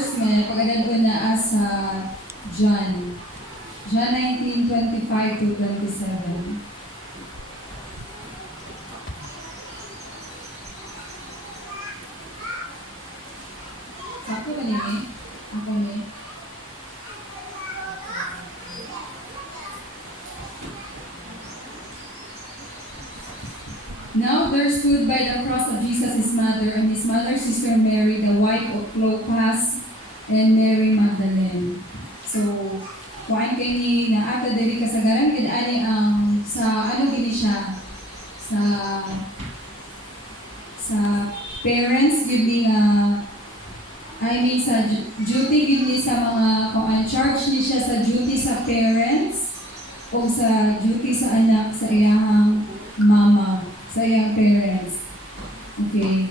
verse nga pagkadadon na sa John. John 19:25 to 27. Ako ba nini? Ako ni. Now there stood by the cross of Jesus his mother and his mother's sister Mary, the wife of Clopas, and Mary Magdalene. So, kuan kay ni na ato diri kasagaran kid ani ang sa ano gini siya sa parents giving sa duty gini sa mga kuan charge ni siya sa duty sa parents o sa duty sa anak sa iyang mama, sa iyang parents. Okay.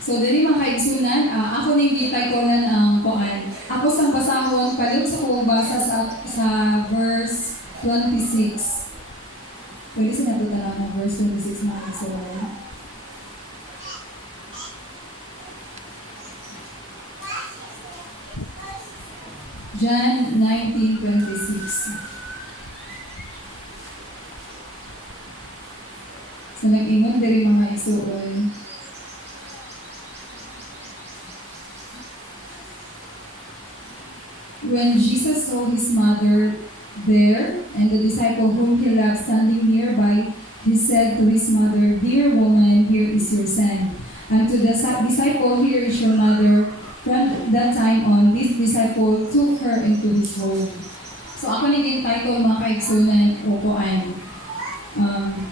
So, dali mga kaigsunan, ako ning gitaytonan ang kuan. Ako sang basahon, palihog sa kong basa sa verse 26. Pwede sa natuta lang ang verse 26 mga kaigsunan. John 19:26. So, nag-ingon diri mga igsuon. When Jesus saw his mother there and the disciple whom he loved standing nearby, he said to his mother, "Dear woman, here is your son." And to the disciple, "Here is your mother." From that time on, this disciple took her into his home. So ako naging title mga kaigsunan o kuan,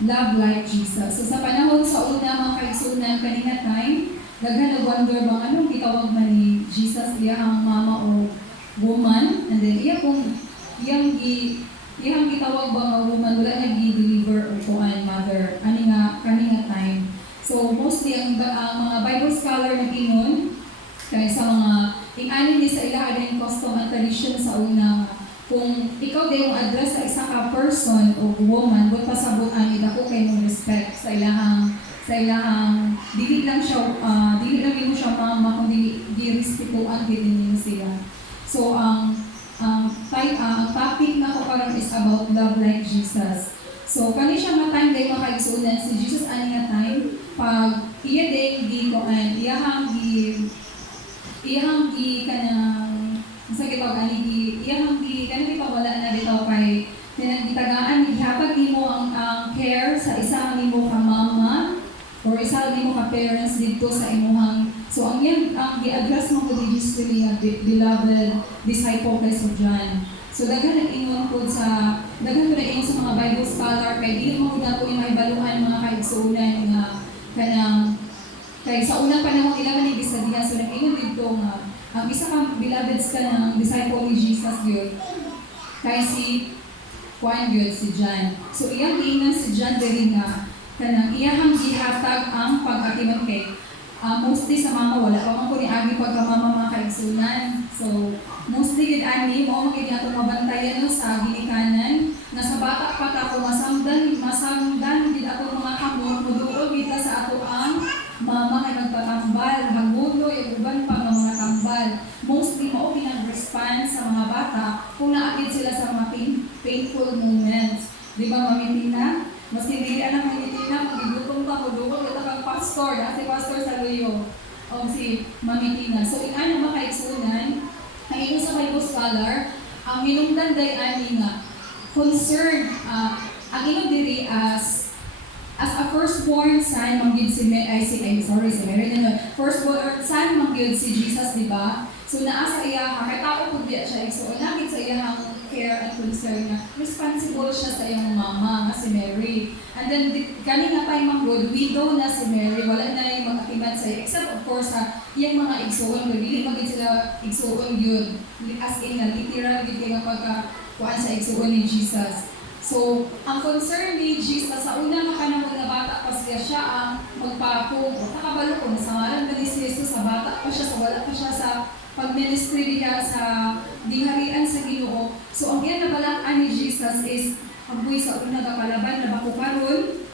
Love Like Jesus. So sa panahon sa una mga kaigsunan, kanina time, daghan nag-wonder bang anong gitawag man ni Jesus, iyang mama o woman, and then iyang gitawag ba nga woman, wala na gi-deliver o kuan mother kanina time. So mostly ang mga Bible scholar nag-ingon kaya sa mga ing-ani ni sa ilaha din custom at tradition sa una, kung ikaw din yung address sa isa ka person o woman, huwag pasabutan idako kay mong respect sa ilahang dili lang mo siya mama, kundi di-respetuan din niyo sila. So, ang topic na ko parang is about love like Jesus. So, kani siya matime day makaigsunan si Jesus ani nga time pag iya day iyahang kanang sa gitawag ani iyahang kanang wala na bitaw kay tinagitagaan gihatag nimo ang care sa isa nimo ka mama or isa nimo ka parents didto sa imuhang. So ang gi-address mo ko ni Jesus really beloved disciple kay sa John. So daghan nag-ingon ko sa mga Bible scholar kay dili mo na ko yung maibaluhan mga kaigsunan nga kanang kay sa unang panahon ila man ibisadihan. So nag-ingon dito nga ang isa ka beloved ka ng disciple ni Jesus yun kay si Juan yun, si John. So iyang giingan si John diri nga kanang iyang gihatag ang pag-atiman kay mostly sa mama, wala pa man ko ni Agi pagka-mama mga kaigsunan. So, mostly gid ani mo magiging atong mabantayan no sa ginikanan na sa bata pa ta ko masamdan gid atong mga kamot muduol kita sa ato ang mama kay magpatambal, hagulo yung uban pa ng mga tambal. Mostly mao pinag-response sa mga bata kung naakit sila sa mga painful moments. Di ba mamitina? Mas hindi anak mamitina, magigutong ka, muduol kita kang pastor, si pastor sa luyo o si mamitina. So, ano ba kaigsunan? Ang ino sa Bible scholar, ang minungdan day ani nga concern, ang ino diri as a firstborn son manggid si Mary na firstborn son manggid si Jesus, di ba? So naa sa iya kay tao pud diya siya so nakit sa iyang care and concern na responsible siya sa iyang mama nga si Mary. And then kani nga time manggod widow na si Mary, wala na yung mag-atiman sa iya except of course iyang mga igsuon dili magid sila igsuon gyud as in na literal gid kay pagka kuan sa igsuon ni Jesus. So, ang concern ni Jesus sa unang panahon na bata pa siya ang magpako. Nakabalo ko, sa ngalan ba ni Jesus, sa bata pa siya, sa wala pa siya sa pag-ministry niya sa diharian sa Ginoo. So, ang yan nabalaan ni Jesus is ang buhay sa unang kapalaban na bako karon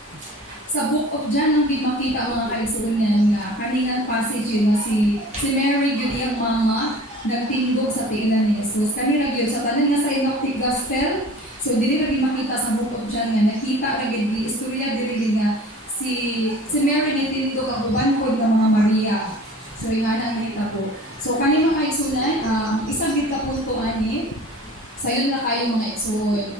sa book of John nang makita mga kaigsuonan nga kaningang passage yun nga si Mary gyud iyang mama nagtindog sa tiilan ni Jesus. Kanina gyud sa tanan nga sa Synoptic Gospel. So dili ra makita sa book of John nga nakita ra gyud ni istorya dili nga si Mary nitindog ang uban pod nga mga Maria. So nga na nakita po. So kanina mga kaigsuonan isang gyud ka punto ani sayon na kayo mga igsuon.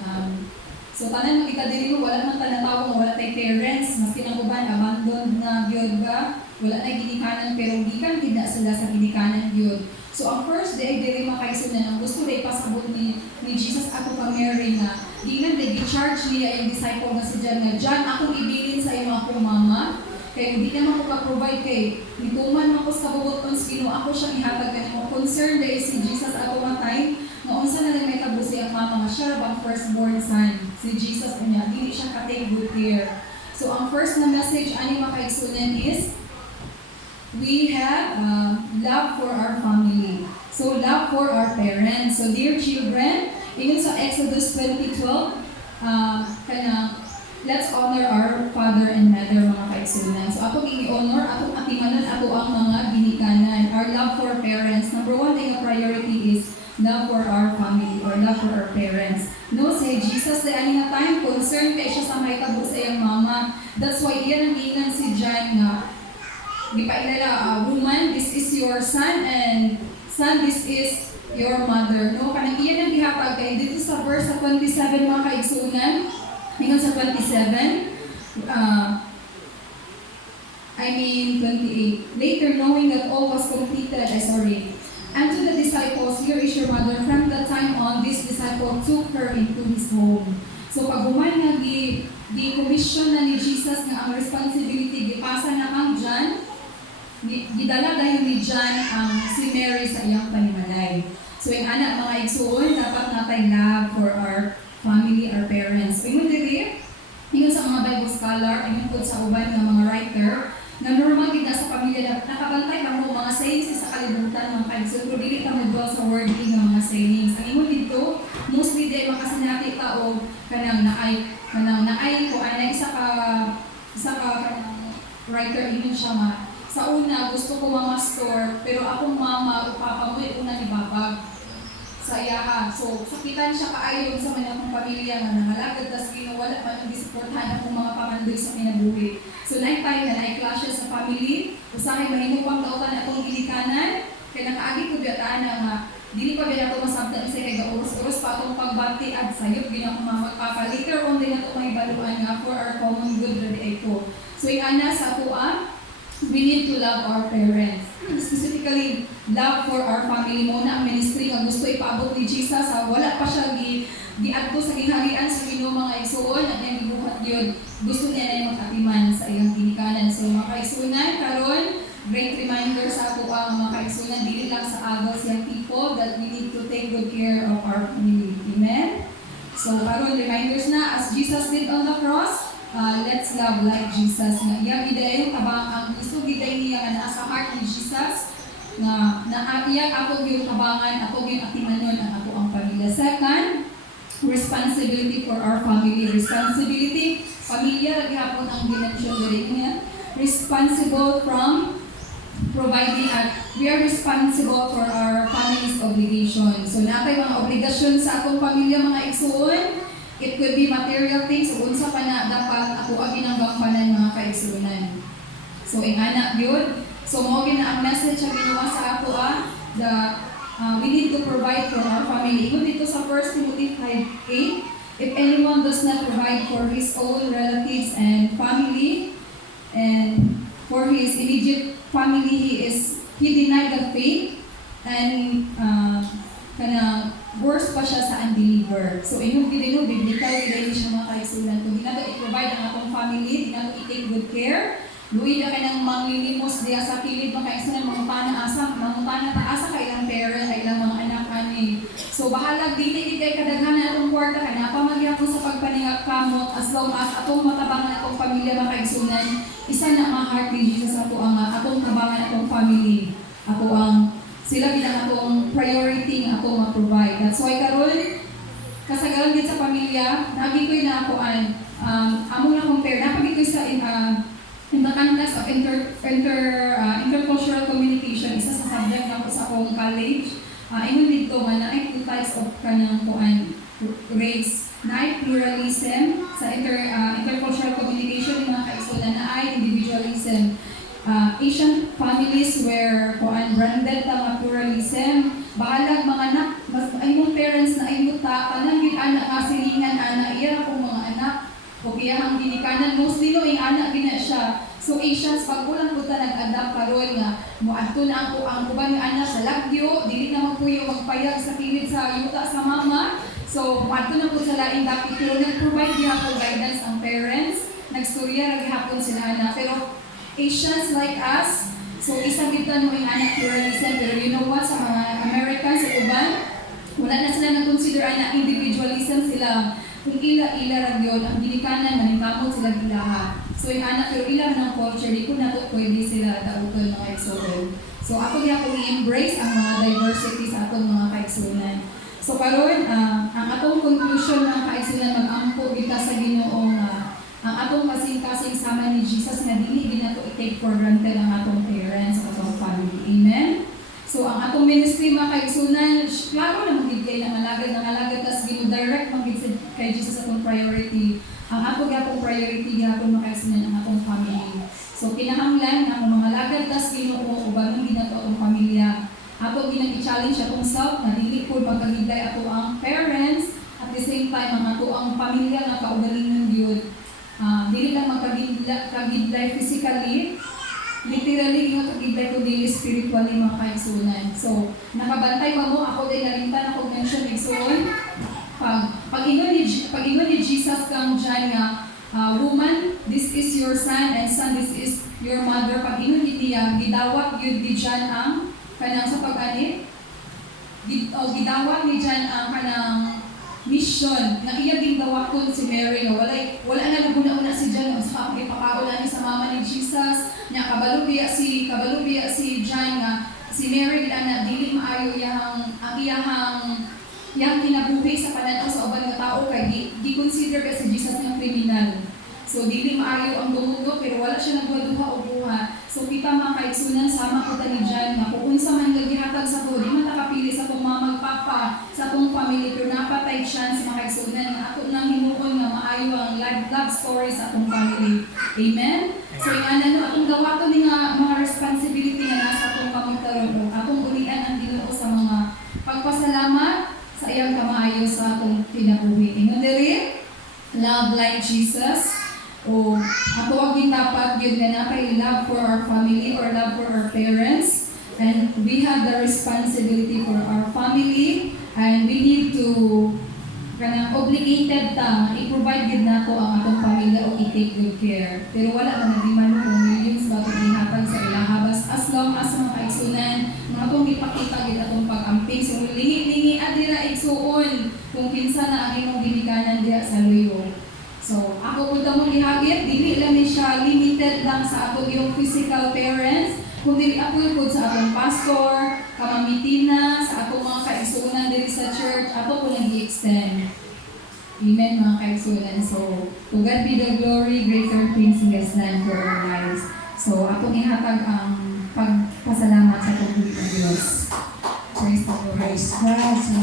So tanan makita diri mo wala man tanatawong wala tay parents maski nang uban abandoned na gyud ba wala na ginikanan pero gikan tidak sila sa ginikanan gyud. So ang first day diri makaisunan ang gusto day pasabot ni Jesus ato pa Mary nga ginan day gi-charge niya yung disciple nga si John nga John akong ibilin sa imo akong mama kay hindi naman ko ka-provide kay nituman man ko sa kabubuton sa Ginoo ako siya ihatag kanimo concern day si Jesus ato matay nga unsa na lang may tabusi ang mama nga siya bang firstborn son si Jesus unya dili siya ka-take good care. So ang first na message ani makaigsunan is we have love for our family. So love for our parents. So dear children, ingon sa Exodus 20:12 let's honor our father and mother mga kaigsunan. So atong i-honor atong atimanon ato ang mga ginikanan. Our love for parents. Number one thing a priority is love for our family or love for our parents. No, say Jesus na ani nga time concerned kay siya sa may tabo sa iyang mama. That's why iyan ang ingan si John nga gipailala woman, this is your son and son, this is your mother. No, kanang iyan ang gihatag kay dito sa verse sa 27 mga kaigsunan. Ingon sa 27 28. Later knowing that all was completed, and to the disciples, here is your mother. From that time on, this disciple took her into his home. So pag human nga gi-commission na ni Jesus nga ang responsibility gipasa na kang John, gidala dayon ni John ang si Mary sa iyang panimalay. So yung anak mga igsuon, dapat natay love for our family, our parents. Ingon diri, ingon sa mga Bible scholar, ingon po sa uban ng mga writer, na normal gid sa pamilya na nakabantay lang mo mga sayings sa kalibutan mga kaigsuon, pero dili ta mo sa worldly nga mga sayings. Ang ingon dito, mostly day makasinati ta og kanang naay ko ana isa ka kanang writer ingon siya nga sa una gusto ko mamastor pero akong mama o papa mo una ni babag sa iyaha. So sakitan siya kaayon sa mga akong pamilya nga nangalagad tas wala man ang gisuportahan akong mga pamandoy sa kinabuhi. So night time na clashes sa family, usahay mahinupang kautan akong ginikanan kay nakaagi ko biyataan nga dili pa biya ako masabtan sa kay gaurus-urus pa atong pagbati at sayop gina akong mga papa. Later on din ato may baluan nga for our common good ready ko. So ana sa ato we need to love our parents. Specifically, love for our family. Muna ang ministry nga gusto ipaabot ni Jesus. Wala pa siya giadto sa gingharian sa Ginoo mga igsuon at yung gibuhat yun. Gusto niya na yung mag-atiman sa iyang ginikanan. So mga kaigsunan, karon great reminder sa ato ang mga kaigsunan, dili lang sa adults young people that we need to take good care of our family. Amen? So karon reminders na, as Jesus did on the cross, let's love like Jesus. Iya giday tabang ang gusto giday niya nga naa sa heart ni Jesus na iya ako yung tabangan, ako yung atimanon ang ako ang pamilya. Second, responsibility for our family. Responsibility, pamilya gihapon ang dimension diri niya. Responsible from providing we are responsible for our family's obligation. So natay mga obligasyon sa akong pamilya mga igsuon. It could be material things o unsa pa na dapat ako ang ginagangpanan mga kaigsuonan. So ingana gyud. So mo gina ang message sa ginawa sa ato we need to provide for our family. Ingon dito sa 1 Timothy 5:8, if anyone does not provide for his own relatives and family and for his immediate family, he denied the faith and worse pa siya sa unbeliever. So, inong biblical, hindi siya mga kaigsunan. Kung dinato i-provide ang atong family, dinato i-take good care, luwi na ka ng manglilimos diya sa kilid, mga kaigsunan, mga taasa ka ilang parent, ilang mga anak ani. So, bahalag, dili kay kadaghanan atong kwarta ka na, pamagyapon sa pagpaningak kamot, as long as atong matabangan atong pamilya, mga kaigsunan, isa na mga heart ni Jesus ato ang atong tabangan atong family, ato ang sila bilang atong priority nga atong ma-provide. That's why karon kasagaran din sa pamilya, nagi ko'y naakuan, among na compare, napagid ko'y sa intercultural communication, isa sa subject na ko sa akong college. Ingon dito nga na ay two types of kanang kuan race, na ay pluralism sa intercultural communication, yung mga kaisulan na ay individualism. Asian families where kuan branded ta nga pluralism, bahalag mga anak, mas ay mong parents na ay muta kanang gid anak nga silingan ana iya ko mga anak o kaya ang ginikanan mostly no ing anak gina siya. So Asians pag ulang puta nag-adapt karon nga moadto na ako ang uban nga anak sa lagyo, dili na magpuyo magpayag sa kilid sa yuta sa mama. So moadto na pud sa lain dapit pero nag-provide gihapon guidance ang parents, nagstorya ra gihapon sila anak. Pero Asians like us, so isang kita no ing anak pluralism, pero you know what, sa mga Americans sa uban, wala na sila nag-consider anak individualism sila. Kung ila-ila ra yun, ang ginikanan, maningkamot sila gilaha. So yung anak, pero ilang ng culture, di ko na to pwede sila dauton mga kaigsunan. So ako niya kung i-embrace ang mga diversity sa atong mga kaigsunan. So karon ang atong conclusion ng kaigsunan, mag-ampo kita sa Ginoo ang atong kasing-kasing sama ni Jesus nga dili ginato i-take for granted ang atong parents, ang atong family. Amen? So ang atong ministry mga kaigsunan, klaro na magigay ng alagad, tas gino-direct magigay kay Jesus atong priority. Ang atong gapong priority gapong mga kaigsunan ang atong family. So kinahanglan na kung mga alagad tas Ginoo uban ginato atong pamilya. Ato ginag-challenge atong self na dili pud magkagigay ato ang parents at the same time ang ato ang pamilya nga kaugalingon gyud. Dili lang magkagidlay physically, literally yung kagidlay ko dili spiritually mga kaigsunan. So, nakabantay ba mo? Ako din nalimtan ako mention igsoon. Pag ingon ni Jesus kang dyan nga, woman, this is your son, and son, this is your mother. Pag ingon niya, gidawat yun di dyan ang kanang sa pag-anit. Gidawat ni dyan ang kanang mission na iya gindawakon si Mary nga wala na naguna-una si John sa ipakaula ni sa mama ni Jesus nya kabalo biya si John nga si Mary ana dili maayo ang iyang kinabuhi sa pananaw sa uban nga tao kay di consider ba si Jesus nga kriminal. So dili maayo ang tumundo pero wala siya nagduha og buha. So kita mga kaigsunan sama ko ta ni John nga kung unsa man gihatag sa buhi, di man ta kapili sa atong mama papa sa atong family pero napatay chance mga kaigsunan nga ato nang himuon nga maayo ang love story sa atong family. Amen. So yung atong gawaton ni nga mga responsibility nga nasa atong pamilya atong ulian ang Ginoo sa mga pagpasalamat sa iyang kamaayo sa atong kinabuhi. Ingon diri, love like Jesus. O ako ang gitapat yun nga napay love for our family or love for our parents, and we have the responsibility for our family and we need to kanang obligated ta i-provide gid nato ang atong pamilya o i-take good care. Pero wala man di man kung millions ba kung gihatag sa ilang habas as long as mga kaigsunan mga atong gipakita gid atong pag-amping. So lingi adira igsuon kung kinsa na ang imong ginikanan diha sa luyo. So, ako po mo ihagit, dili lang ni siya limited lang sa atong yung physical parents, kundi ako po sa atong pastor, kamamitina, sa atong mga kaigsunan diri sa church, ato po nag-i-extend. Amen mga kaigsunan. So, to God be the glory, greater things in this land for our lives. So, atong ihatag ang pagpasalamat sa pagpulit ng Diyos. Praise the Lord. Praise God.